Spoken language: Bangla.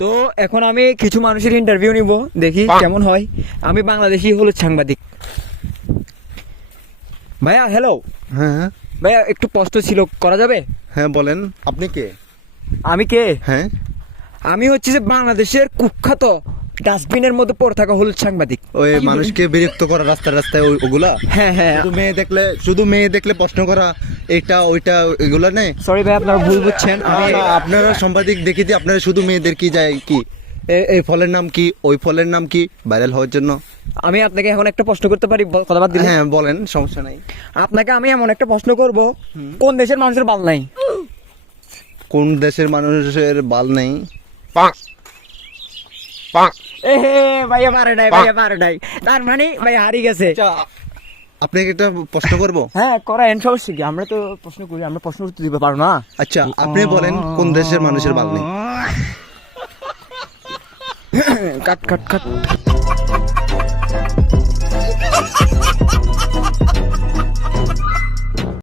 তো এখন আমি কিছু মানুষের ইন্টারভিউ নিব, দেখি কেমন হয়। আমি বাংলাদেশি হলুদ সাংবাদিক। ভাইয়া হ্যালো। হ্যাঁ ভাইয়া একটু প্রশ্ন ছিল, করা যাবে? হ্যাঁ বলেন, আপনি কে? আমি কে? হ্যাঁ আমি হচ্ছে যে বাংলাদেশের কুখ্যাত ডাস্টবিনের মধ্যে পড়ে থাকা হলুদ সাংবাদিক। ওই মানুষকে বিরক্ত করা রাস্তায় রাস্তায় ওগুলা? হ্যাঁ হ্যাঁ। শুধু মেয়ে দেখলে প্রশ্ন করা, এটা ওইটা এগুলা নেই। সরি ভাই, আপনারা ভুল বুঝছেন। আপনারা সাংবাদিক দেখি আপনারা শুধু মেয়েদের কি যায় কি, এই ফলের নাম কি, ওই ফলের নাম কি, ভাইরাল হওয়ার জন্য। আমি আপনাকে এখন একটা প্রশ্ন করতে পারি, কথা বাদ দিলে? হ্যাঁ বলেন, সমস্যা নাই। আপনাকে আমি এমন একটা প্রশ্ন করব, কোন দেশের মানুষের বাল নাই? কোন দেশের মানুষের বাল নেই? এ হে ভাইয়া পারে নাই, ভাইয়া পারে নাই। তার মানে ভাই হারিয়ে গেছে। আপনাকে একটা প্রশ্ন করব। হ্যাঁ করেন, সমস্যা কি? আমরা তো প্রশ্ন করি, আমরা প্রশ্ন উত্তর দিতে পারো না। আচ্ছা আপনি বলেন, কোন দেশের মানুষের বাল নেই? কাট কাট কাট।